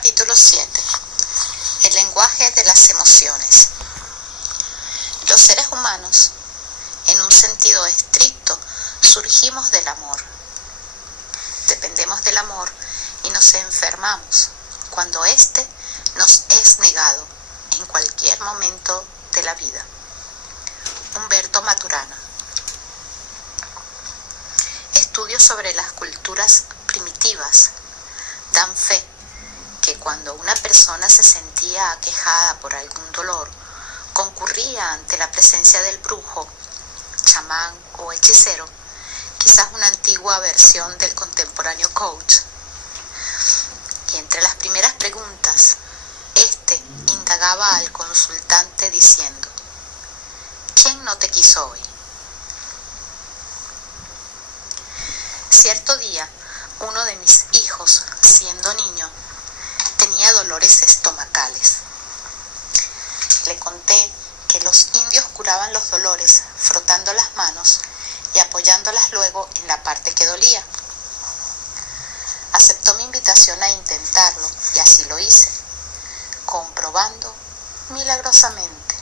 Capítulo 7. El lenguaje de las emociones. Los seres humanos, en un sentido estricto, surgimos del amor. Dependemos del amor y nos enfermamos cuando éste nos es negado en cualquier momento de la vida. Humberto Maturana. Estudios sobre las culturas primitivas dan fe que cuando una persona se sentía aquejada por algún dolor, concurría ante la presencia del brujo, chamán o hechicero, quizás una antigua versión del contemporáneo coach. Y entre las primeras preguntas, éste indagaba al consultante diciendo: ¿quién no te quiso hoy? Cierto día, uno de mis hijos, siendo niño, tenía dolores estomacales. Le conté que los indios curaban los dolores frotando las manos y apoyándolas luego en la parte que dolía. Aceptó mi invitación a intentarlo y así lo hice, comprobando milagrosamente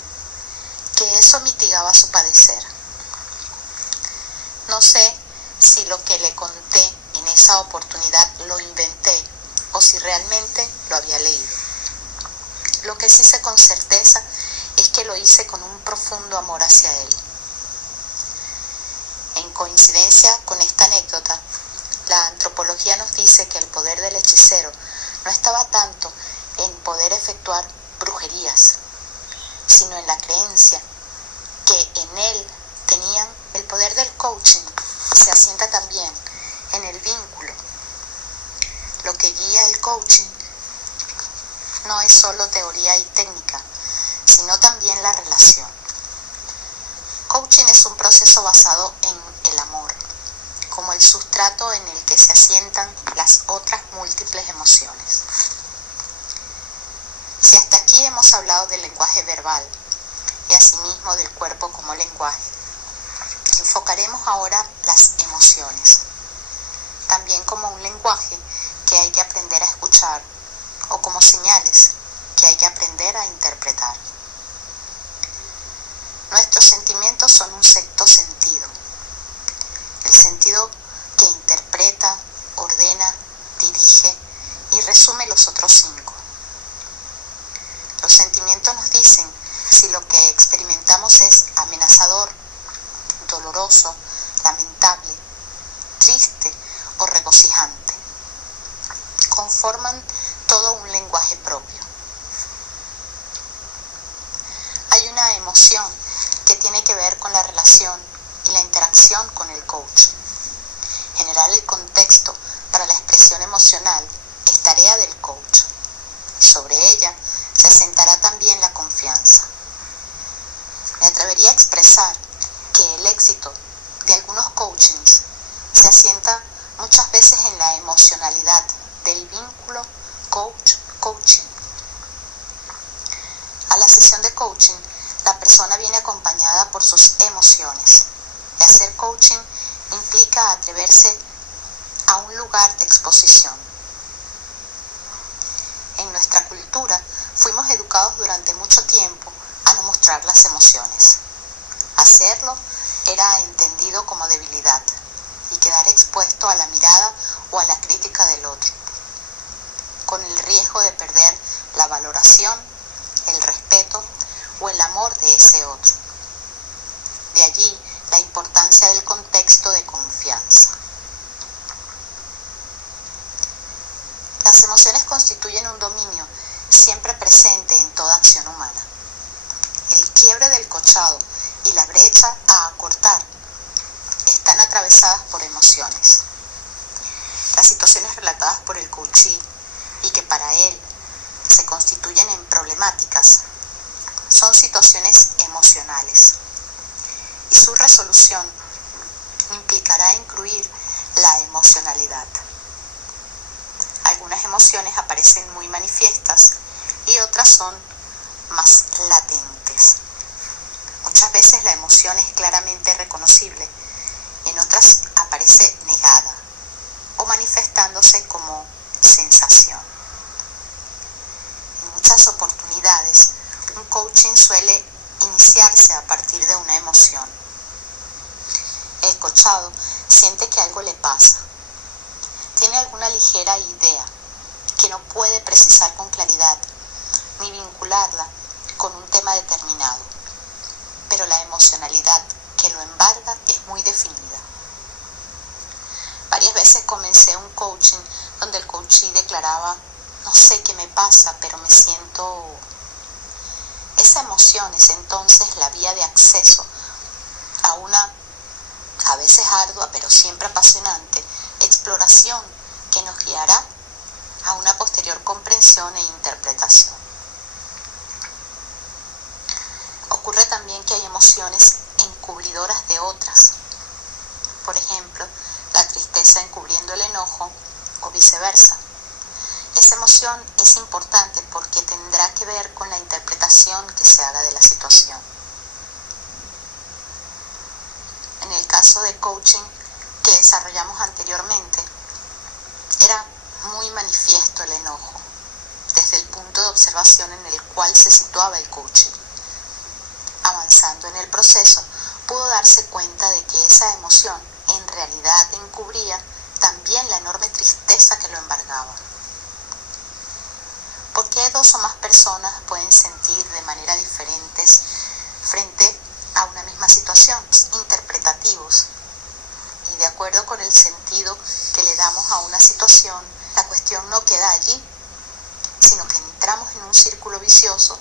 que eso mitigaba su padecer. No sé si lo que le conté en esa oportunidad lo inventé o si realmente lo había leído. Lo que sí sé con certeza es que lo hice con un profundo amor hacia él. En coincidencia con esta anécdota, la antropología nos dice que el poder del hechicero no estaba tanto en poder efectuar brujerías, sino en la creencia que en él tenían el poder del coaching. Se asienta también en el vínculo. Lo que guía el coaching no es solo teoría y técnica, sino también la relación. Coaching es un proceso basado en el amor, como el sustrato en el que se asientan las otras múltiples emociones. Si hasta aquí hemos hablado del lenguaje verbal y asimismo del cuerpo como lenguaje, enfocaremos ahora las emociones, también como un lenguaje que hay que aprender a escuchar o como señales que hay que aprender a interpretar. Nuestros sentimientos son un sexto sentido, el sentido que interpreta, ordena, dirige y resume los otros 5. Los sentimientos nos dicen si lo que experimentamos es amenazador, doloroso, lamentable, triste o regocijante. Conforman todo un lenguaje propio. Hay una emoción que tiene que ver con la relación y la interacción con el coach. Generar el contexto para la expresión emocional es tarea del coach. Sobre ella se asentará también la confianza. Me atrevería a expresar que el éxito de algunos coachings se asienta muchas veces en la emocionalidad del vínculo coach-coaching. A la sesión de coaching, la persona viene acompañada por sus emociones. Y hacer coaching implica atreverse a un lugar de exposición. En nuestra cultura fuimos educados durante mucho tiempo a no mostrar las emociones. Hacerlo era entendido como debilidad y quedar expuesto a la mirada o a la crítica del otro, con el riesgo de perder la valoración, el respeto o el amor de ese otro. De allí la importancia del contexto de confianza. Las emociones constituyen un dominio siempre presente en toda acción humana. El quiebre del cochado y la brecha a acortar están atravesadas por emociones. Las situaciones relatadas por el coachee y que para él se constituyen en problemáticas son situaciones emocionales y su resolución implicará incluir la emocionalidad. Algunas emociones aparecen muy manifiestas y otras son más latentes. Muchas veces la emoción es claramente reconocible, en otras aparece negada o manifestándose como sensación. el coachado siente que algo le pasa. Tiene alguna ligera idea que no puede precisar con claridad ni vincularla con un tema determinado, pero la emocionalidad que lo embarga es muy definida. Varias veces comencé un coaching donde el coachee declaraba: no sé qué me pasa, pero me siento... Esa emoción es entonces la vía de acceso a una, a veces ardua, pero siempre apasionante, exploración que nos guiará a una posterior comprensión e interpretación. Ocurre también que hay emociones encubridoras de otras. Por ejemplo, la tristeza encubriendo el enojo o viceversa. Esa emoción es importante porque tendrá que ver con la interpretación que se haga de la situación. En el caso de coaching que desarrollamos anteriormente, era muy manifiesto el enojo, desde el punto de observación en el cual se situaba el coaching. Avanzando en el proceso, pudo darse cuenta de que esa emoción en realidad encubría también la enorme tristeza que lo embargaba. ¿Por qué dos o más personas pueden sentir de manera diferentes frente a una misma situación? Interpretativos. Y de acuerdo con el sentido que le damos a una situación, la cuestión no queda allí, sino que entramos en un círculo vicioso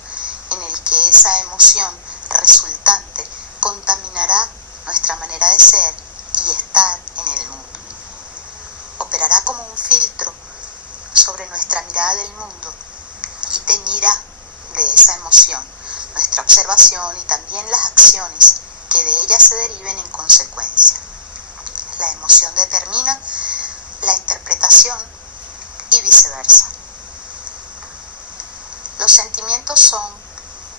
en el que esa emoción resultante contaminará nuestra manera de ser y estar en el mundo. Operará como un filtro sobre nuestra mirada del mundo y teñirá de esa emoción nuestra observación y también las acciones que de ella se deriven en consecuencia. La emoción determina la interpretación y viceversa. Los sentimientos son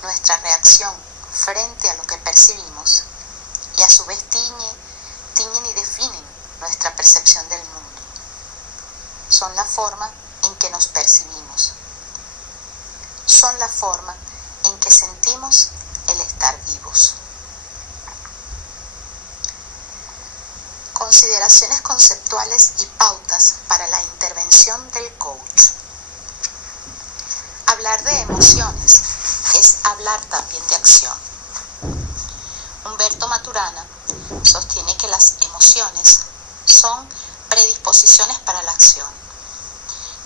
nuestra reacción frente a lo que percibimos y a su vez tiñen y definen nuestra percepción del mundo. Son la forma en que nos percibimos. Son la forma en que sentimos el estar vivos. Consideraciones conceptuales y pautas para la intervención del coach. Hablar de emociones es hablar también de acción. Humberto Maturana sostiene que las emociones son predisposiciones para la acción.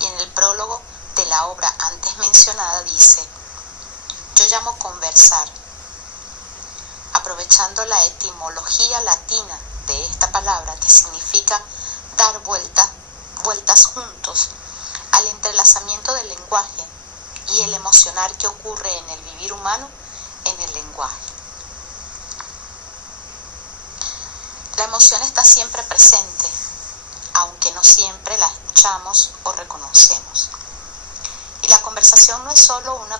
Y en el prólogo de la obra antes mencionada dice: yo llamo conversar, aprovechando la etimología latina de esta palabra que significa dar vueltas juntos al entrelazamiento del lenguaje y el emocionar que ocurre en el vivir humano en el lenguaje. La emoción está siempre presente, aunque no siempre la escuchamos o reconocemos. Y la conversación no es solo un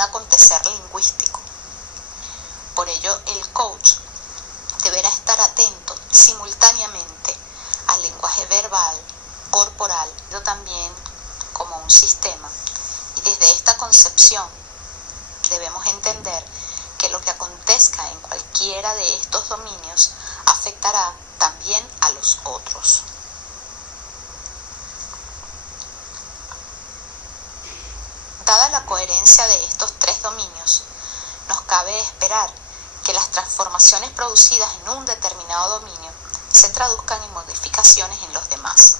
acontecer lingüístico. Por ello, el coach deberá estar atento simultáneamente al lenguaje verbal, corporal, pero también como un sistema. Y desde esta concepción debemos entender que lo que acontezca en cualquiera de estos dominios afectará también a los otros. Dada la coherencia de estos tres dominios, nos cabe esperar que las transformaciones producidas en un determinado dominio se traduzcan en modificaciones en los demás.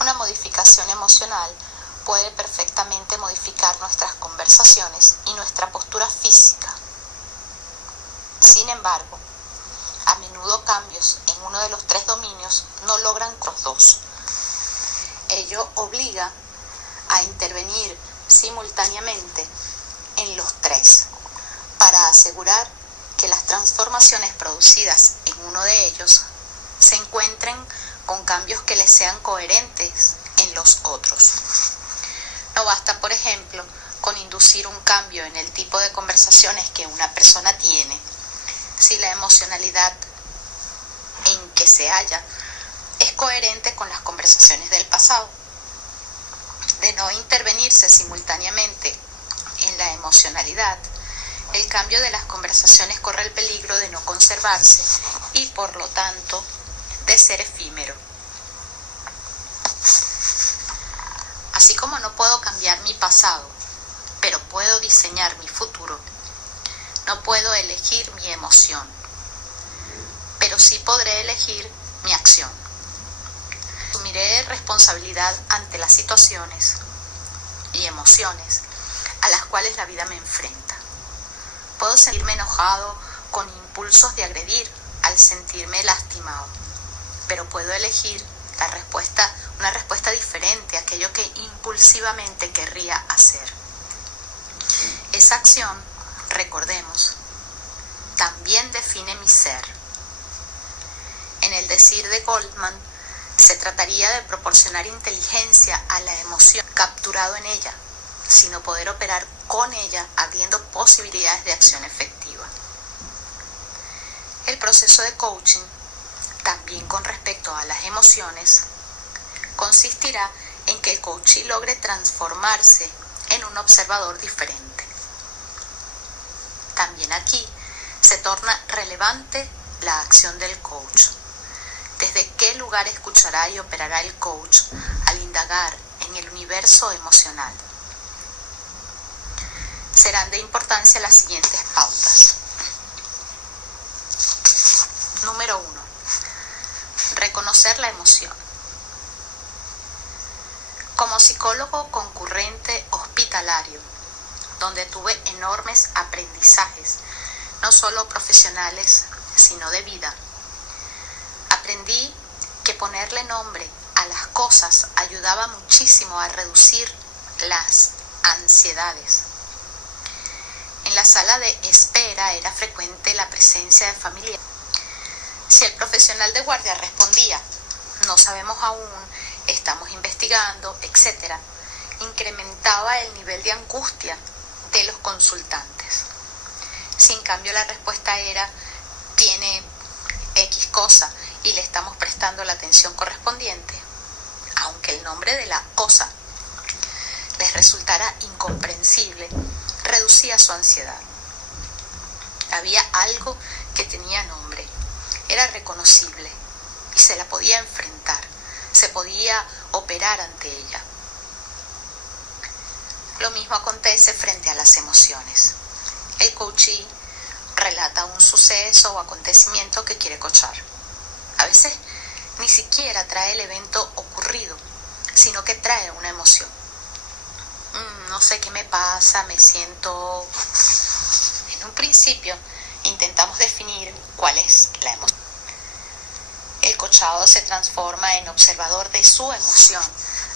Una modificación emocional puede perfectamente modificar nuestras conversaciones y nuestra postura física. Sin embargo, a menudo cambios en uno de los tres dominios no logran los dos. Ello obliga a intervenir simultáneamente en los tres para asegurar que las transformaciones producidas en uno de ellos se encuentren con cambios que les sean coherentes en los otros. No basta, por ejemplo, con inducir un cambio en el tipo de conversaciones que una persona tiene, si la emocionalidad en que se halla es coherente con las conversaciones del pasado. De no intervenirse simultáneamente en la emocionalidad, El cambio de las conversaciones corre el peligro de no conservarse y, por lo tanto, de ser efímero. Así como no puedo cambiar mi pasado, pero puedo diseñar mi futuro, no puedo elegir mi emoción, pero sí podré elegir mi acción. Asumiré responsabilidad ante las situaciones y emociones a las cuales la vida me enfrenta. Puedo sentirme enojado con impulsos de agredir al sentirme lastimado, pero puedo elegir una respuesta diferente a aquello que impulsivamente querría hacer. Esa acción, recordemos, también define mi ser. En el decir de Goldman, se trataría de proporcionar inteligencia a la emoción capturado en ella, sino poder operar con ella abriendo posibilidades de acción efectiva. El proceso de coaching, también con respecto a las emociones, consistirá en que el coachee logre transformarse en un observador diferente. También aquí se torna relevante la acción del coach. ¿Desde qué lugar escuchará y operará el coach al indagar en el universo emocional? Serán de importancia las siguientes pautas. Número 1. Reconocer la emoción. Como psicólogo concurrente hospitalario, donde tuve enormes aprendizajes, no solo profesionales, sino de vida, aprendí que ponerle nombre a las cosas ayudaba muchísimo a reducir las ansiedades. En la sala de espera era frecuente la presencia de familiares. Si el profesional de guardia respondía, no sabemos aún, estamos investigando, etc., incrementaba el nivel de angustia de los consultantes. Si en cambio la respuesta era, tiene X cosa y le estamos prestando la atención correspondiente, aunque el nombre de la cosa les resultara incomprensible, reducía su ansiedad. Había algo que tenía nombre, era reconocible y se la podía enfrentar, se podía operar ante ella. Lo mismo acontece frente a las emociones. El coachee relata un suceso o acontecimiento que quiere coachar. A veces ni siquiera trae el evento ocurrido, sino que trae una emoción. No sé qué me pasa, me siento... En un principio intentamos definir cuál es la emoción. El coachado se transforma en observador de su emoción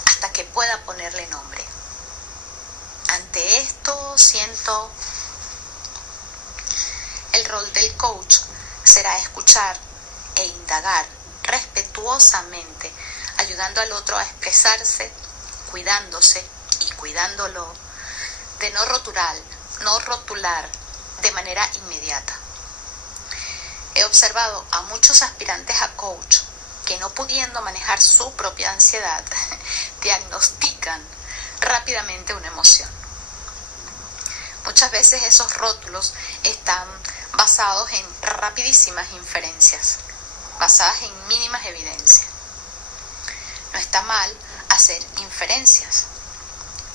hasta que pueda ponerle nombre. Ante esto siento... El rol del coach será escuchar e indagar respetuosamente, ayudando al otro a expresarse, cuidándose y cuidándolo, de no rotular de manera inmediata. He observado a muchos aspirantes a coach que, no pudiendo manejar su propia ansiedad, diagnostican rápidamente una emoción. Muchas veces esos rótulos están basados en rapidísimas inferencias, basadas en mínimas evidencias. No está mal hacer inferencias.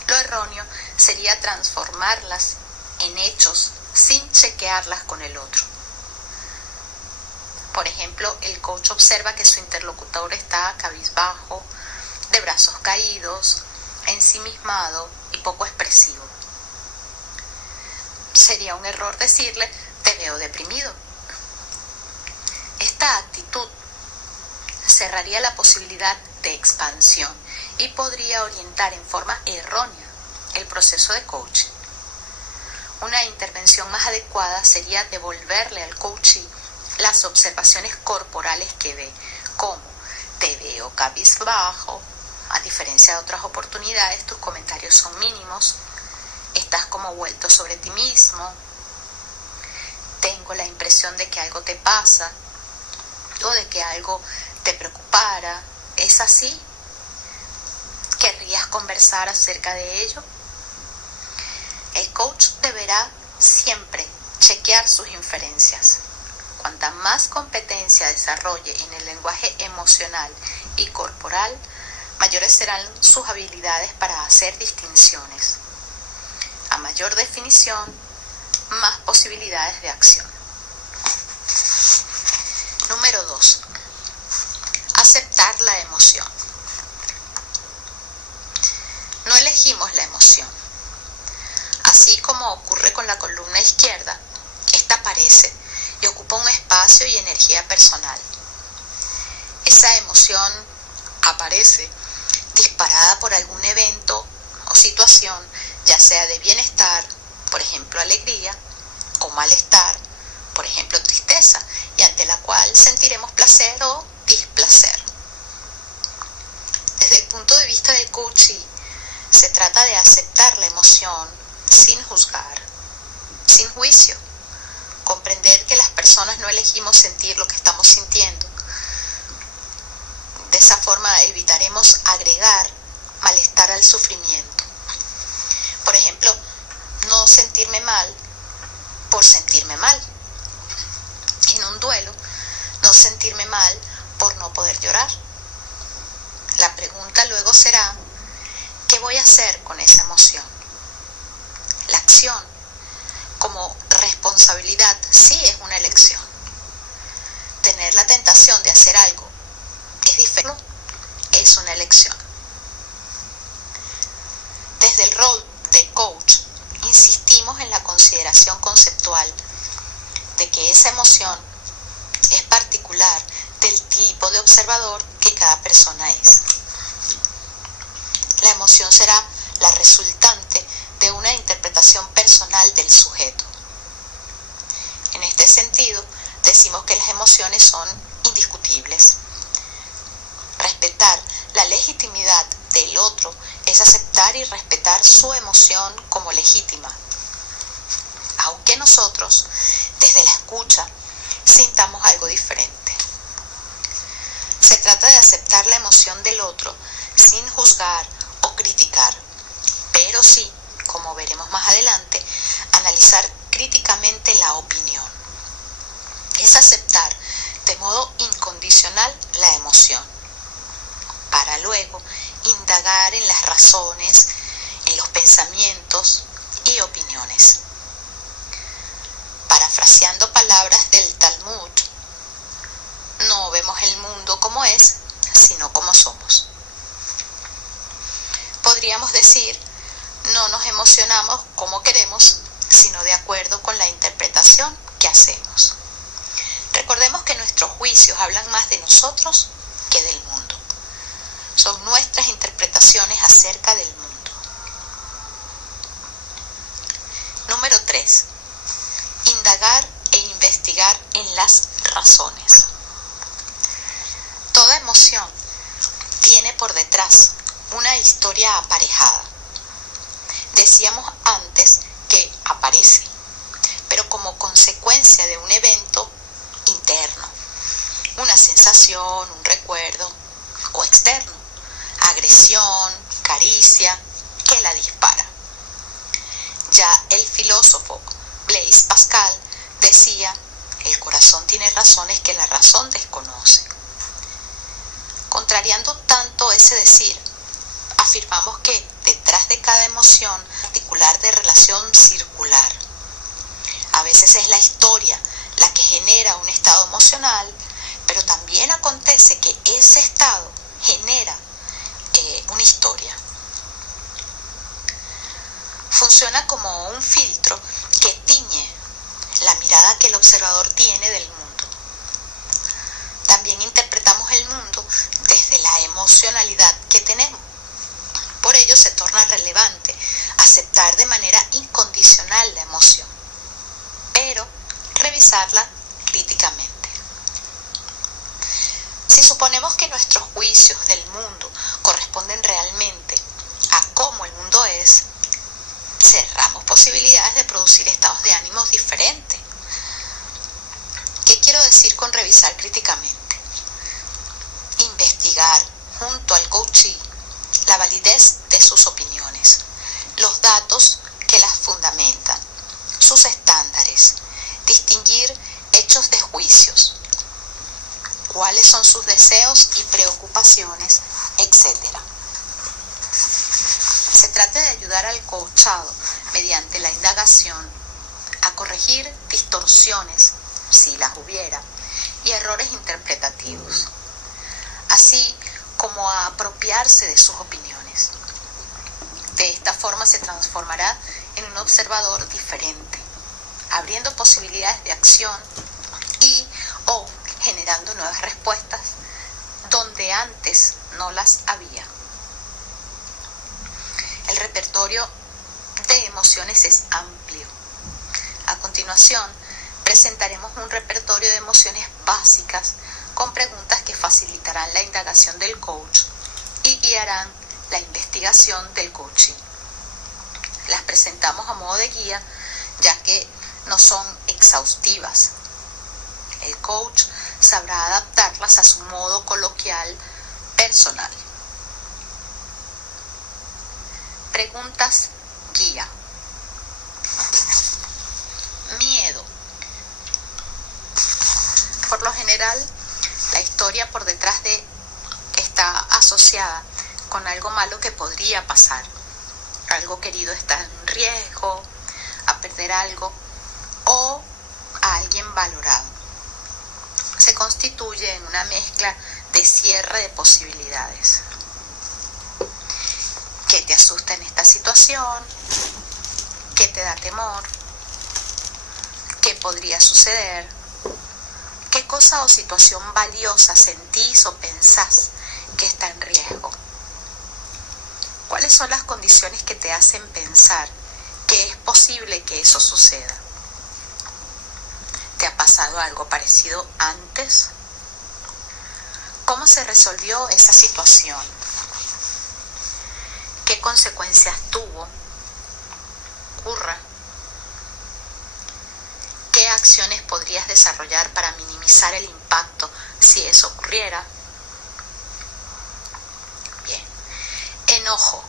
Lo erróneo sería transformarlas en hechos sin chequearlas con el otro. Por ejemplo, el coach observa que su interlocutor está cabizbajo, de brazos caídos, ensimismado y poco expresivo. Sería un error decirle, te veo deprimido. Esta actitud cerraría la posibilidad de expansión y podría orientar en forma errónea el proceso de coaching. Una intervención más adecuada sería devolverle al coachee las observaciones corporales que ve, como te veo cabizbajo, a diferencia de otras oportunidades, tus comentarios son mínimos, estás como vuelto sobre ti mismo, tengo la impresión de que algo te pasa o de que algo te preocupara. ¿Es así? ¿Querrías conversar acerca de ello? El coach deberá siempre chequear sus inferencias. Cuanta más competencia desarrolle en el lenguaje emocional y corporal, mayores serán sus habilidades para hacer distinciones. A mayor definición, más posibilidades de acción. Número 2. Aceptar la emoción. No elegimos la emoción. Así como ocurre con la columna izquierda, esta aparece y ocupa un espacio y energía personal. Esa emoción aparece disparada por algún evento o situación, ya sea de bienestar, por ejemplo alegría, o malestar, por ejemplo tristeza, y ante la cual sentiremos placer o displacer. Desde el punto de vista del coaching, se trata de aceptar la emoción sin juzgar, sin juicio, comprender que las personas no elegimos sentir lo que estamos sintiendo. De esa forma evitaremos agregar malestar al sufrimiento. Por ejemplo, no sentirme mal por sentirme mal. En un duelo, no sentirme mal por no poder llorar. La pregunta luego será, ¿qué voy a hacer con esa emoción? La acción, como responsabilidad, sí es una elección. Tener la tentación de hacer algo es diferente, es una elección. Desde el rol de coach, insistimos en la consideración conceptual de que esa emoción es particular del tipo de observador que cada persona es. La emoción será la resultante de una interpretación personal del sujeto. En este sentido, decimos que las emociones son indiscutibles. Respetar la legitimidad del otro es aceptar y respetar su emoción como legítima, aunque nosotros, desde la escucha, sintamos algo diferente. Se trata de aceptar la emoción del otro sin juzgar o criticar, pero sí, como veremos más adelante, analizar críticamente la opinión. Es aceptar de modo incondicional la emoción, para luego indagar en las razones, en los pensamientos y opiniones. Parafraseando palabras del Talmud, no vemos el mundo como es, sino como somos. Podríamos decir, no nos emocionamos como queremos, sino de acuerdo con la interpretación que hacemos. Recordemos que nuestros juicios hablan más de nosotros que del mundo. Son nuestras interpretaciones acerca del mundo. Número 3. Indagar e investigar en las razones. Toda emoción tiene por detrás una historia aparejada. Decíamos antes que aparece, pero como consecuencia de un evento interno, una sensación, un recuerdo, o externo, agresión, caricia, que la dispara. Ya el filósofo Blaise Pascal decía, el corazón tiene razones que la razón desconoce. Contrariando tanto ese decir, afirmamos que detrás de cada emoción particular de relación circular, a veces es la historia la que genera un estado emocional, pero también acontece que ese estado genera una historia. Funciona como un filtro que tiñe la mirada que el observador tiene del mundo. También interpretamos el mundo desde la emocionalidad que tenemos. Por ello se torna relevante aceptar de manera incondicional la emoción, pero revisarla críticamente. Si suponemos que nuestros juicios del mundo corresponden realmente a cómo el mundo es, cerramos posibilidades de producir estados de ánimos diferentes. ¿Qué quiero decir con revisar críticamente? Investigar junto al coachee la validez de sus opiniones, los datos que las fundamentan, sus estándares, cuáles son sus deseos y preocupaciones, etc. Se trata de ayudar al coachado mediante la indagación a corregir distorsiones, si las hubiera, y errores interpretativos, así como a apropiarse de sus opiniones. De esta forma se transformará en un observador diferente, abriendo posibilidades de acción y o generando nuevas respuestas donde antes no las había. El repertorio de emociones es amplio. A continuación, presentaremos un repertorio de emociones básicas con preguntas que facilitarán la indagación del coach y guiarán la investigación del coaching. Las presentamos a modo de guía, ya que no son exhaustivas. El coach sabrá adaptarlas a su modo coloquial personal. Preguntas guía. Miedo. Por lo general, la historia por detrás de está asociada con algo malo que podría pasar. Algo querido está en riesgo, a perder algo o a alguien valorado. Se constituye en una mezcla de cierre de posibilidades. ¿Qué te asusta en esta situación? ¿Qué te da temor? ¿Qué podría suceder? ¿Qué cosa o situación valiosa sentís o pensás que está en riesgo? ¿Cuáles son las condiciones que te hacen pensar que es posible que eso suceda? ¿Te ha pasado algo parecido antes? ¿Cómo se resolvió esa situación? ¿Qué consecuencias tuvo? ¿Ocurra? ¿Qué acciones podrías desarrollar para minimizar el impacto si eso ocurriera? Bien. Enojo.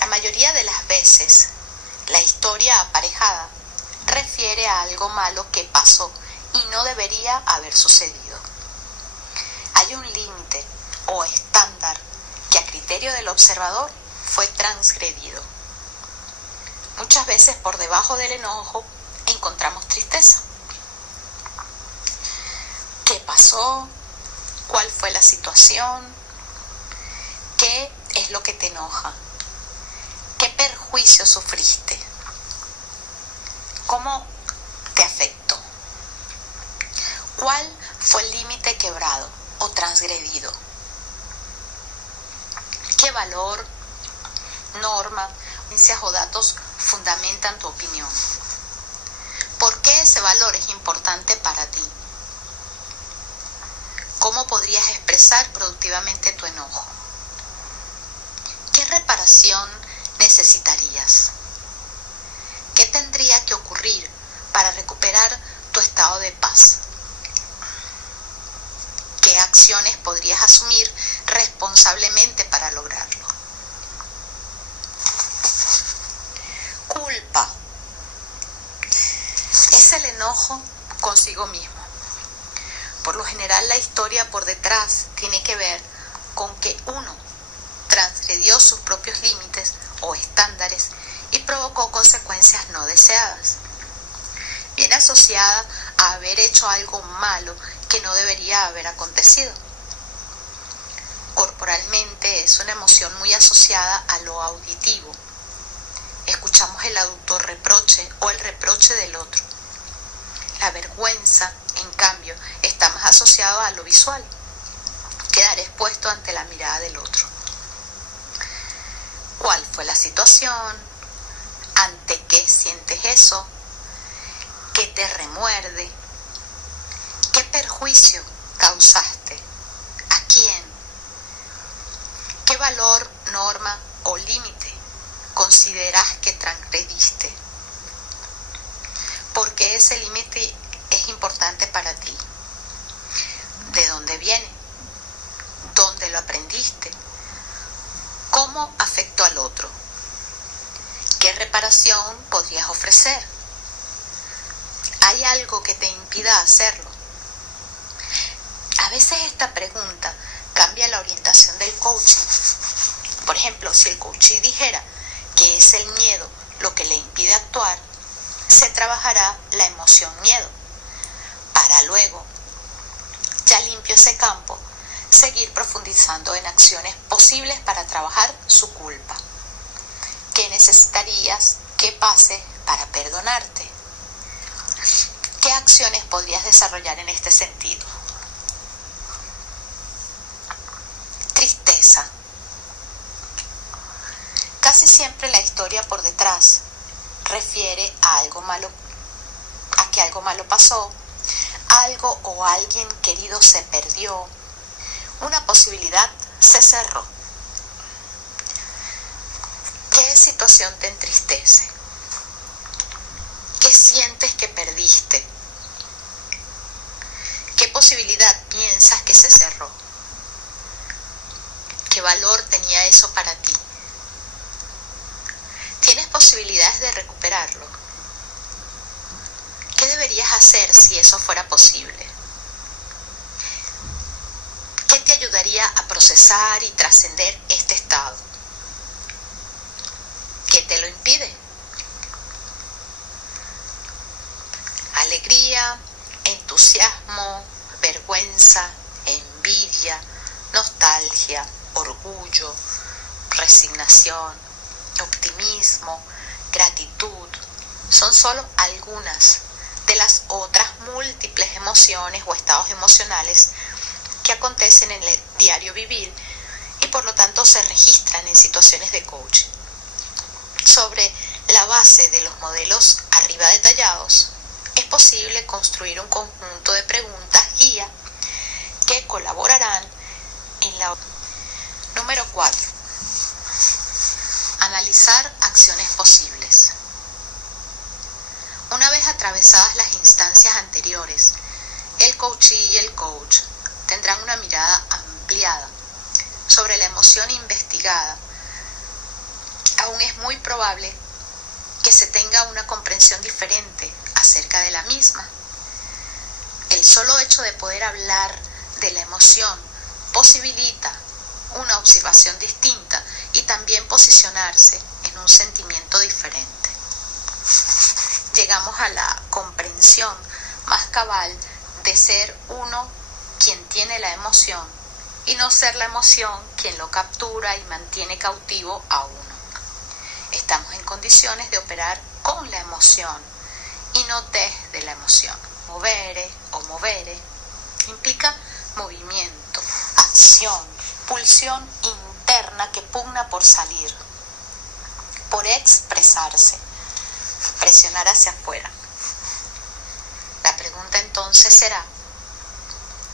La mayoría de las veces, la historia aparejada refiere a algo malo que pasó y no debería haber sucedido. Hay un límite o estándar que a criterio del observador fue transgredido. Muchas veces por debajo del enojo encontramos tristeza. ¿Qué pasó? ¿Cuál fue la situación? ¿Qué es lo que te enoja? ¿Qué perjuicio sufriste? ¿Cómo te afectó? ¿Cuál fue el límite quebrado o transgredido? ¿Qué valor, norma, creencias o datos fundamentan tu opinión? ¿Por qué ese valor es importante para ti? ¿Cómo podrías expresar productivamente tu enojo? ¿Qué reparación necesitarías? ¿Qué tendría que ocurrir para recuperar tu estado de paz? ¿Qué acciones podrías asumir responsablemente para lograrlo? Culpa. Es el enojo consigo mismo. Por lo general, la historia por detrás tiene que ver con que uno transgredió sus propios límites o estándares y provocó consecuencias no deseadas. Viene asociada a haber hecho algo malo que no debería haber acontecido. Corporalmente es una emoción muy asociada a lo auditivo. Escuchamos el autorreproche o el reproche del otro. La vergüenza, en cambio, está más asociado a lo visual. Quedar expuesto ante la mirada del otro. ¿Cuál fue la situación? ¿Ante qué sientes eso? ¿Qué te remuerde? ¿Qué perjuicio causaste? ¿A quién? ¿Qué valor, norma o límite consideras que transgrediste? ¿Por qué ese límite es importante para ti? ¿De dónde viene? ¿Dónde lo aprendiste? ¿Cómo afectó al otro? ¿Qué reparación podrías ofrecer? ¿Hay algo que te impida hacerlo? esta pregunta cambia la orientación del coaching. Por ejemplo, si el coachee dijera que es el miedo lo que le impide actuar, se trabajará la emoción miedo, para luego, ya limpio ese campo, seguir profundizando en acciones posibles para trabajar su culpa. ¿Qué necesitarías que pase para perdonarte? ¿Qué acciones podrías desarrollar en este sentido? Tristeza. Casi siempre la historia por detrás refiere a algo malo, a que algo malo pasó, algo o alguien querido se perdió, una posibilidad se cerró. ¿Qué situación te entristece? ¿Qué sientes que perdiste? ¿Qué posibilidad piensas que se cerró? ¿Qué valor tenía eso para ti? ¿Tienes posibilidades de recuperarlo? ¿Qué deberías hacer si eso fuera posible? ¿Qué te ayudaría a procesar y trascender este estado? ¿Qué te lo impide? Alegría, entusiasmo, vergüenza, envidia, nostalgia, orgullo, resignación, optimismo, gratitud, son solo algunas de las otras múltiples emociones o estados emocionales que acontecen en el diario vivir y por lo tanto se registran en situaciones de coaching. Sobre la base de los modelos arriba detallados, es posible construir un conjunto de preguntas guía que colaborarán en la... Número 4. Analizar acciones posibles. Una vez atravesadas las instancias anteriores, el coachee y el coach tendrán una mirada ampliada sobre la emoción investigada. Aún es muy probable que se tenga una comprensión diferente acerca de la misma. El solo hecho de poder hablar de la emoción posibilita una observación distinta y también posicionarse en un sentimiento diferente. Llegamos a la comprensión más cabal de ser uno quien tiene la emoción y no ser la emoción quien lo captura y mantiene cautivo a uno. Estamos en condiciones de operar con la emoción y no desde la emoción. Movere o movere implica movimiento, acción, pulsión interna que pugna por salir, por expresarse, presionar hacia afuera. La pregunta entonces será,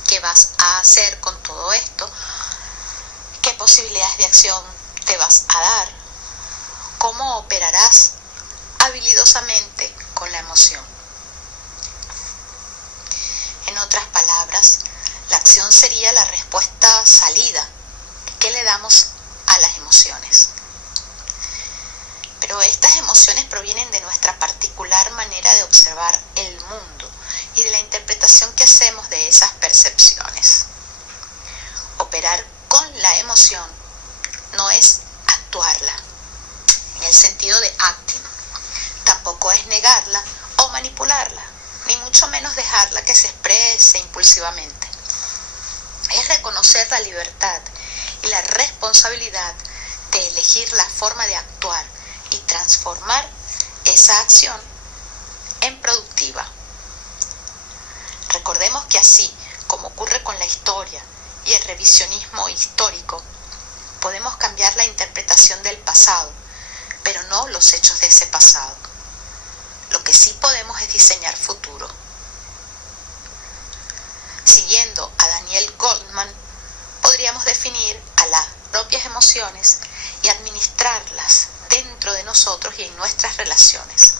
¿qué vas a hacer con todo esto? ¿Qué posibilidades de acción te vas a dar? ¿Cómo operarás habilidosamente con la emoción? En otras palabras, la acción sería la respuesta salida que le damos a las emociones. Pero estas emociones provienen de nuestra particular manera de observar el mundo y de la interpretación que hacemos de esas percepciones. Operar con la emoción no es actuarla, en el sentido de acting. Tampoco es negarla o manipularla, ni mucho menos dejarla que se exprese impulsivamente. Es reconocer la libertad y la responsabilidad de elegir la forma de actuar y transformar esa acción en productiva. Recordemos que así como ocurre con la historia y el revisionismo histórico, podemos cambiar la interpretación del pasado, pero no los hechos de ese pasado. Lo que sí podemos es diseñar futuro. Siguiendo a Daniel Goleman, podríamos definir a las propias emociones y administrarlas dentro de nosotros y en nuestras relaciones.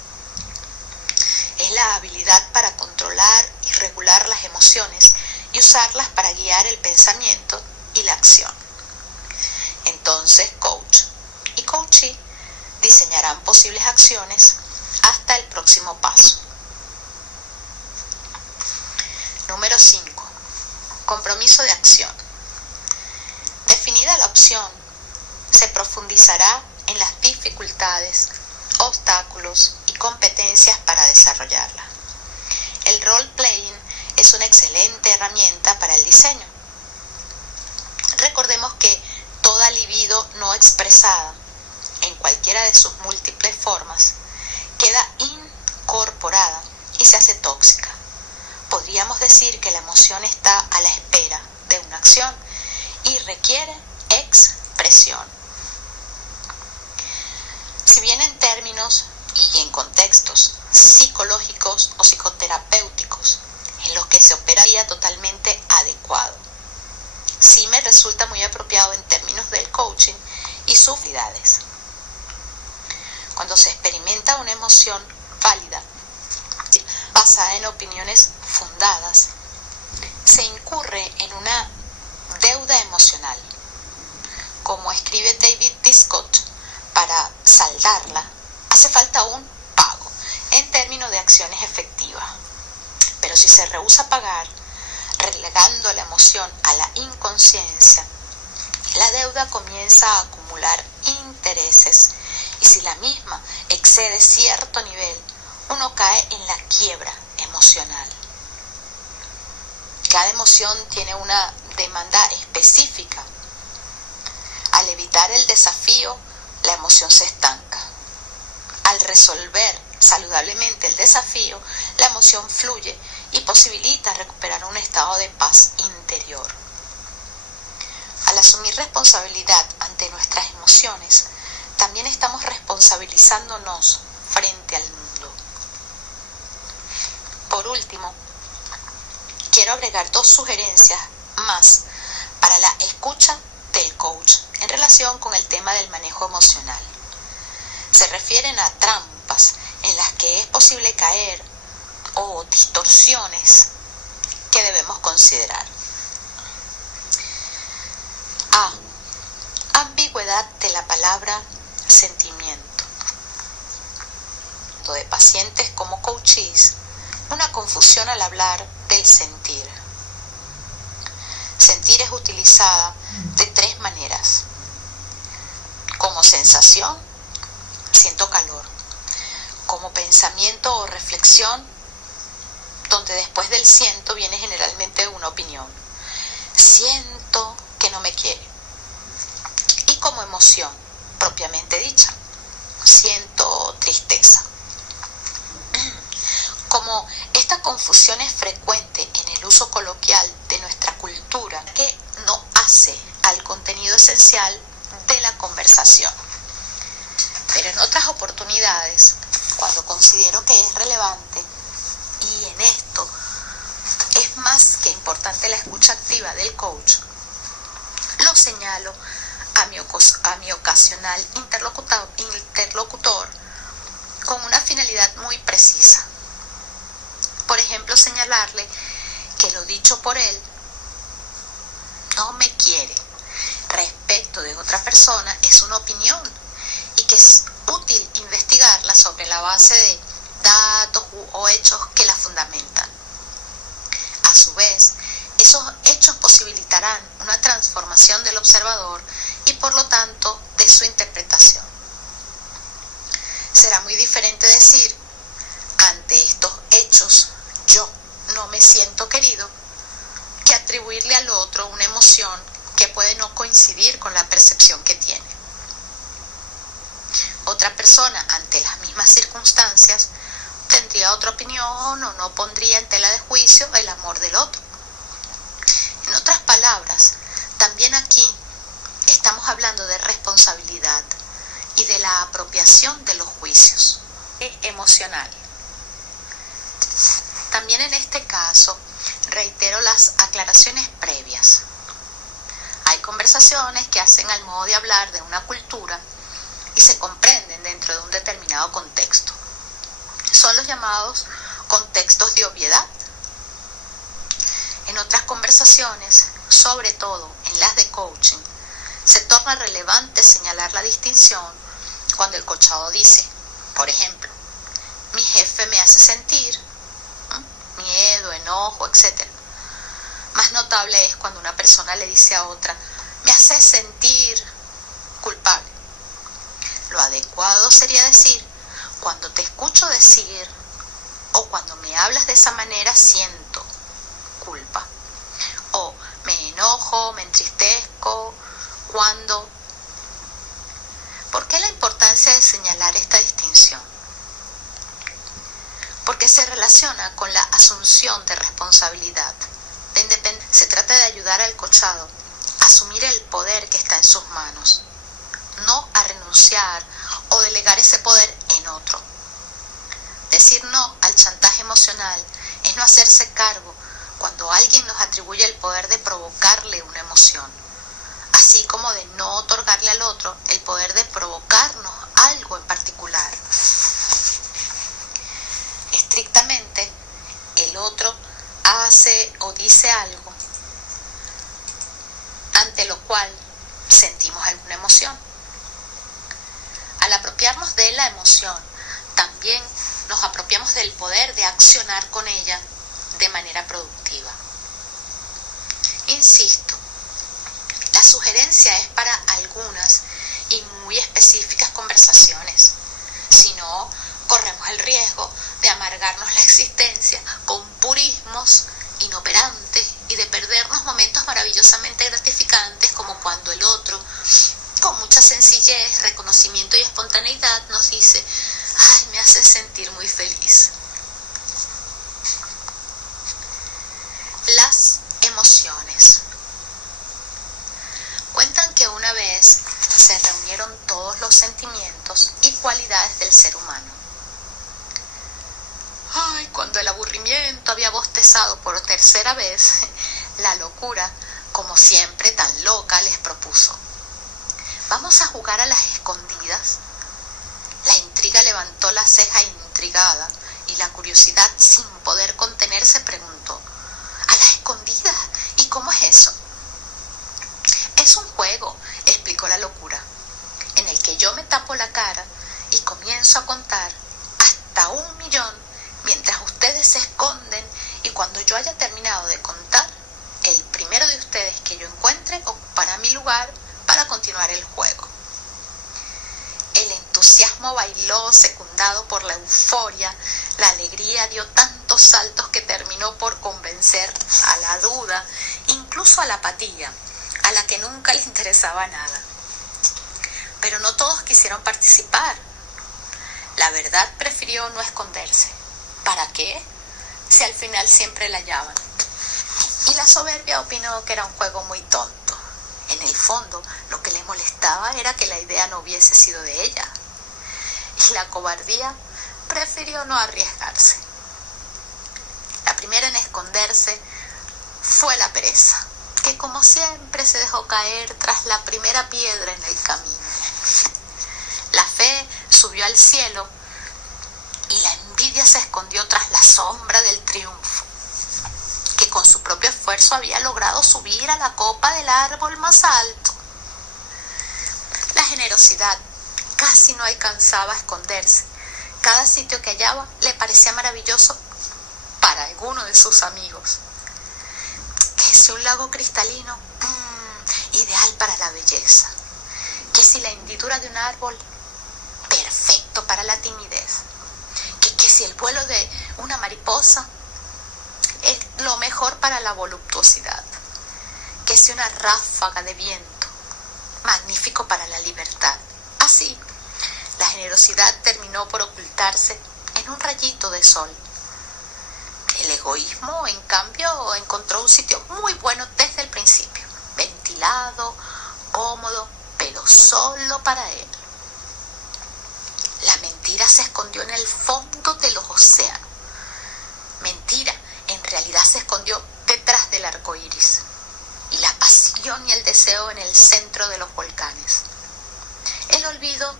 Es la habilidad para controlar y regular las emociones y usarlas para guiar el pensamiento y la acción. Entonces, coach y coachee diseñarán posibles acciones hasta el próximo paso. Número 5. Compromiso de acción. Definida la opción, se profundizará en las dificultades, obstáculos y competencias para desarrollarla. El role-playing es una excelente herramienta para el diseño. Recordemos que toda libido no expresada, en cualquiera de sus múltiples formas, queda incorporada y se hace tóxica. Podríamos decir que la emoción está a la espera de una acción y requiere expresión. Si bien en términos y en contextos psicológicos o psicoterapéuticos en los que se operaría totalmente adecuado, sí me resulta muy apropiado en términos del coaching y sus habilidades. Cuando se experimenta una emoción válida, basada en opiniones fundadas, se incurre en una deuda emocional. Como escribe David Discott, para saldarla hace falta un pago en términos de acciones efectivas. Pero si se rehúsa a pagar, relegando la emoción a la inconsciencia, la deuda comienza a acumular intereses y si la misma excede cierto nivel, uno cae en la quiebra emocional. Cada emoción tiene una demanda específica. Al evitar el desafío, la emoción se estanca. Al resolver saludablemente el desafío, la emoción fluye y posibilita recuperar un estado de paz interior. Al asumir responsabilidad ante nuestras emociones, también estamos responsabilizándonos frente al mundo. Por último, quiero agregar 2 sugerencias más para la escucha del coach en relación con el tema del manejo emocional. Se refieren a trampas en las que es posible caer o distorsiones que debemos considerar. A. Ambigüedad de la palabra sentimiento. Tanto de pacientes como coaches, una confusión al hablar del sentir. Sentir es utilizada de 3 maneras. Como sensación, siento calor. Como pensamiento o reflexión, donde después del siento viene generalmente una opinión. Siento que no me quiere. Y como emoción, propiamente dicha, siento tristeza. Como esta confusión es frecuente en el uso coloquial de nuestra cultura, que no hace al contenido esencial de la conversación. Pero en otras oportunidades, cuando considero que es relevante, y en esto es más que importante la escucha activa del coach, lo señalo a mi ocasional interlocutor con una finalidad muy precisa. Por ejemplo, señalarle que lo dicho por él no me quiere respecto de otra persona es una opinión y que es útil investigarla sobre la base de datos o hechos que la fundamentan. A su vez, esos hechos posibilitarán una transformación del observador y por lo tanto de su interpretación. Será muy diferente decir, ante estos hechos yo no me siento querido, que atribuirle al otro una emoción que puede no coincidir con la percepción que tiene. Otra persona ante las mismas circunstancias tendría otra opinión o no pondría en tela de juicio el amor del otro. En otras palabras, también aquí estamos hablando de responsabilidad y de la apropiación de los juicios emocional. También en este caso, reitero las aclaraciones previas. Hay conversaciones que hacen al modo de hablar de una cultura y se comprenden dentro de un determinado contexto. Son los llamados contextos de obviedad. En otras conversaciones, sobre todo en las de coaching, se torna relevante señalar la distinción cuando el coachado dice, por ejemplo, mi jefe me hace sentir miedo, enojo, etc. Más notable es cuando una persona le dice a otra: me hace sentir culpable. Lo adecuado sería decir: cuando te escucho decir o cuando me hablas de esa manera siento culpa. O me enojo, me entristezco, cuando. ¿Por qué la importancia de señalar esta distinción? Porque se relaciona con la asunción de responsabilidad, de independencia. Se trata de ayudar al coachado a asumir el poder que está en sus manos, no a renunciar o delegar ese poder en otro. Decir no al chantaje emocional es no hacerse cargo cuando alguien nos atribuye el poder de provocarle una emoción, así como de no otorgarle al otro el poder de provocarnos algo en particular. Estrictamente, el otro hace o dice algo ante lo cual sentimos alguna emoción. Al apropiarnos de la emoción, también nos apropiamos del poder de accionar con ella de manera productiva. Insisto, la sugerencia es para algunas y muy específicas conversaciones. Si no, corremos el riesgo de amargarnos la existencia con purismos inoperantes y de perdernos momentos maravillosamente gratificantes, como cuando el otro, con mucha sencillez, reconocimiento y espontaneidad, nos dice: ay, me hace sentir muy feliz. Las emociones. Cuentan que una vez se reunieron todos los sentimientos y cualidades del ser humano. Ay, cuando el aburrimiento había bostezado por tercera vez, la locura, como siempre tan loca, les propuso: ¿vamos a jugar a las escondidas? La intriga levantó la ceja intrigada y la curiosidad, sin poder contenerse, preguntó: ¿a las escondidas? ¿Y cómo es eso? Es un juego, explicó la locura, en el que yo me tapo la cara y comienzo a contar hasta 1.000.000 mientras ustedes se esconden, y cuando yo haya terminado de contar, el primero de ustedes que yo encuentre ocupará mi lugar para continuar el juego. El entusiasmo bailó, secundado por la euforia. La alegría dio tantos saltos que terminó por convencer a la duda, incluso a la apatía, a la que nunca le interesaba nada. Pero no todos quisieron participar. La verdad prefirió no esconderse. ¿Para qué? Si al final siempre la hallaban. Y la soberbia opinó que era un juego muy tonto. En el fondo, lo que le molestaba era que la idea no hubiese sido de ella. Y la cobardía prefirió no arriesgarse. La primera en esconderse fue la pereza, que como siempre se dejó caer tras la primera piedra en el camino. La fe subió al cielo y la envidia se escondió tras la sombra del triunfo, que con su propio esfuerzo había logrado subir a la copa del árbol más alto. La generosidad casi no alcanzaba a esconderse. Cada sitio que hallaba le parecía maravilloso para alguno de sus amigos. Que si un lago cristalino, ideal para la belleza. Que si la hendidura de un árbol, perfecto para la timidez. Que si el vuelo de una mariposa, es lo mejor para la voluptuosidad. Que si una ráfaga de viento, magnífico para la libertad. Así, la generosidad terminó por ocultarse en un rayito de sol. El egoísmo, en cambio, encontró un sitio muy bueno desde el principio, ventilado, cómodo, pero solo para él. La mentira se escondió en el fondo de los océanos. Mentira, en realidad se escondió detrás del arco iris. Y la pasión y el deseo en el centro de los volcanes. El olvido,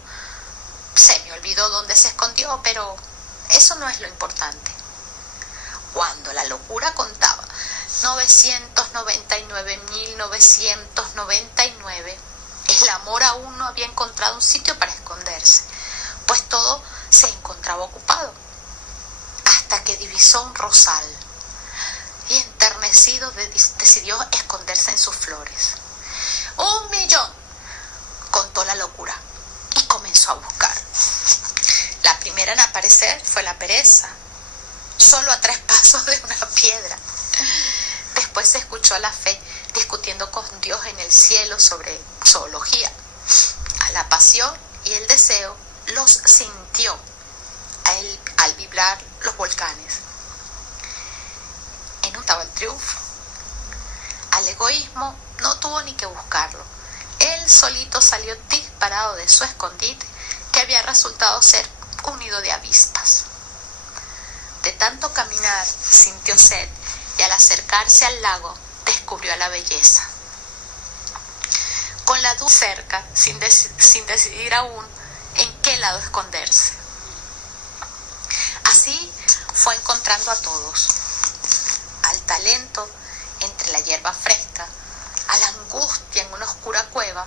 se me olvidó dónde se escondió, pero eso no es lo importante. Cuando la locura contaba 999.999, el amor aún no había encontrado un sitio para esconderse, pues todo se encontraba ocupado, hasta que divisó un rosal y enternecido decidió discutiendo con Dios en el cielo sobre zoología. A la pasión y el deseo los sintió al vibrar los volcanes. En un estaba el triunfo. Al egoísmo no tuvo ni que buscarlo. Él solito salió disparado de su escondite, que había resultado ser un nido de avispas. De tanto caminar sintió sed y al acercarse al lago descubrió la belleza. Con la duda cerca, sin decidir aún en qué lado esconderse. Así fue encontrando a todos, al talento entre la hierba fresca, a la angustia en una oscura cueva,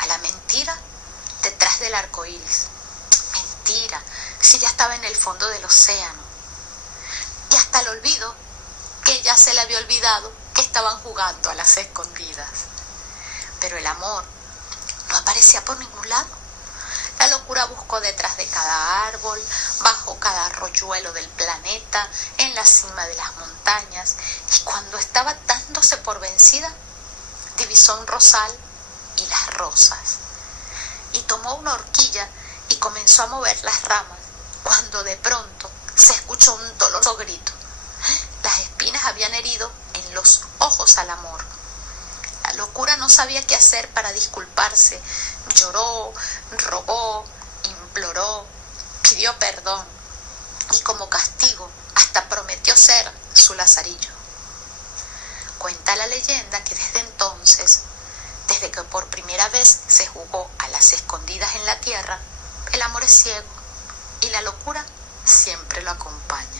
a la mentira detrás del arco iris. Mentira, si ya estaba en el fondo del océano. Y hasta el olvido, que ya se le había olvidado que estaban jugando a las escondidas. Pero el amor no aparecía por ningún lado. La locura buscó detrás de cada árbol, bajo cada arroyuelo del planeta, en la cima de las montañas, y cuando estaba dándose por vencida, divisó un rosal y las rosas. Y tomó una horquilla y comenzó a mover las ramas, cuando de pronto se escuchó un doloroso grito. Las espinas habían herido en los ojos al amor. La locura no sabía qué hacer para disculparse. Lloró, rogó, imploró, pidió perdón y como castigo hasta prometió ser su lazarillo. Cuenta la leyenda que desde entonces, desde que por primera vez se jugó a las escondidas en la tierra, el amor es ciego y la locura siempre lo acompaña.